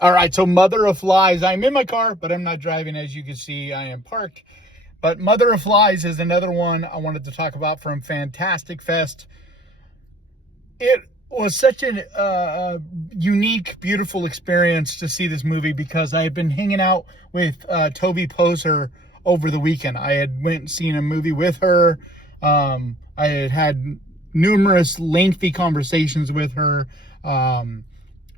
All right, so Mother of Flies. I'm in my car, but I'm not driving. As you can see, I am parked. But Mother of Flies is another one I wanted to talk about from Fantastic Fest. It was such a unique, beautiful experience to see this movie because I had been hanging out with Toby Poser over the weekend. I had went and seen a movie with her. I had had numerous lengthy conversations with her.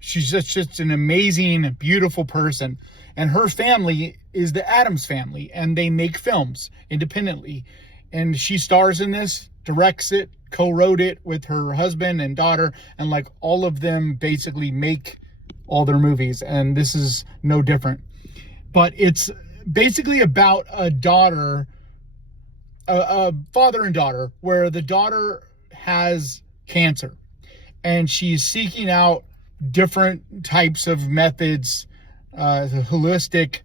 She's just an amazing, beautiful person. And her family is the Addams family, and they make films independently. And she stars in this, directs it, co-wrote it with her husband and daughter, and like all of them basically make all their movies. And this is no different. But it's basically about a daughter, a father and daughter, where the daughter has cancer and she's seeking out different types of methods, holistic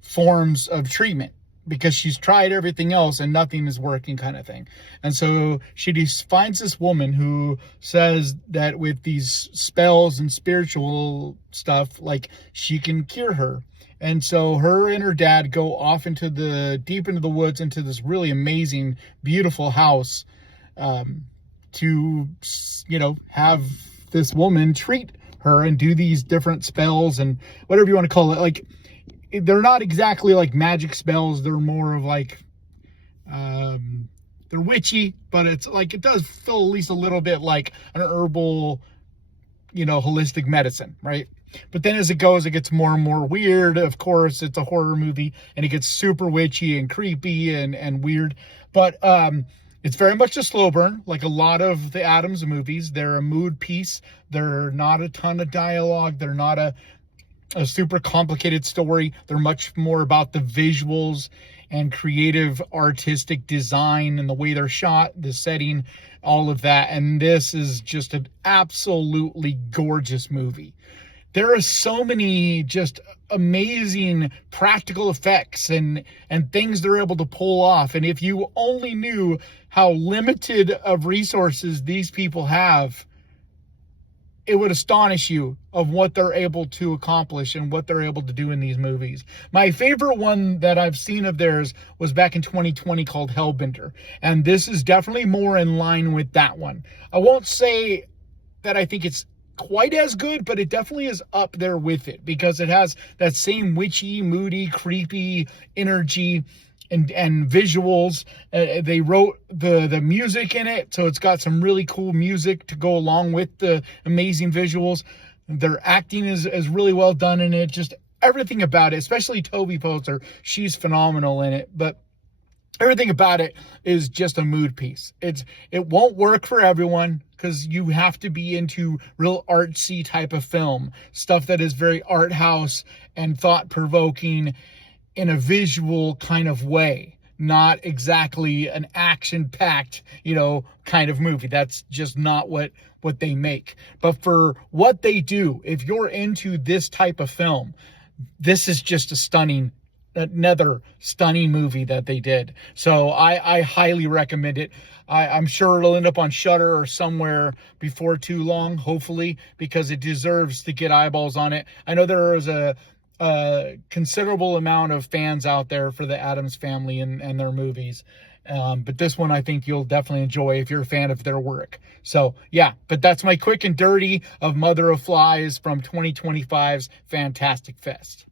forms of treatment, because she's tried everything else and nothing is working, kind of thing. And so she finds this woman who says that with these spells and spiritual stuff, like, she can cure her. And so her and her dad go off into the deep into the woods, into this really amazing, beautiful house, to, have this woman treat her and do these different spells and whatever you want to call it. Like, they're not exactly like magic spells. They're more of like, they're witchy, but it's like, it does feel at least a little bit like an herbal, holistic medicine, right? But then as it goes, it gets more and more weird. Of course, it's a horror movie and it gets super witchy and creepy and weird. But it's very much a slow burn, like a lot of the Addams movies. They're a mood piece. They're not a ton of dialogue. They're not a super complicated story. They're much more about the visuals and creative artistic design and the way they're shot, the setting, all of that. And this is just an absolutely gorgeous movie. There are so many just amazing practical effects and things they're able to pull off. And if you only knew how limited of resources these people have, it would astonish you of what they're able to accomplish and what they're able to do in these movies. My favorite one that I've seen of theirs was back in 2020 called Hellbender. And this is definitely more in line with that one. I won't say that I think it's quite as good, but it definitely is up there with it because it has that same witchy, moody, creepy energy and visuals. They wrote the music in it, so it's got some really cool music to go along with the amazing visuals. Their acting is really well done in it. Just everything about it, especially Toby Poser, she's phenomenal in it. But everything about it is just a mood piece. It won't work for everyone because you have to be into real artsy type of film, stuff that is very art house and thought-provoking in a visual kind of way, not exactly an action-packed, kind of movie. That's just not what they make. But for what they do, if you're into this type of film, this is just another stunning movie that they did. So I highly recommend it. I'm sure it'll end up on Shudder or somewhere before too long, hopefully, because it deserves to get eyeballs on it. I know there is a considerable amount of fans out there for the Addams family and their movies. But this one I think you'll definitely enjoy if you're a fan of their work. So yeah, but that's my quick and dirty of Mother of Flies from 2025's Fantastic Fest.